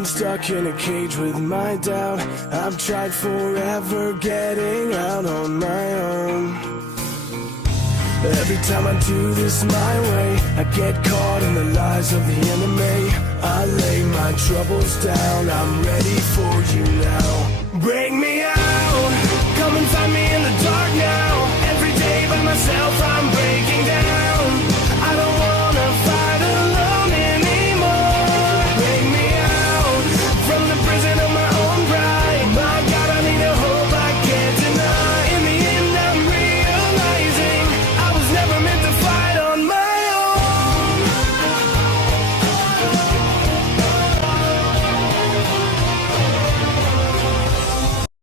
been stuck in a cage with my doubt. I've tried forever getting out on my own. Every time I do this my way, I get caught in the lies of the enemy. I lay my troubles down, I'm ready for you now. Bring me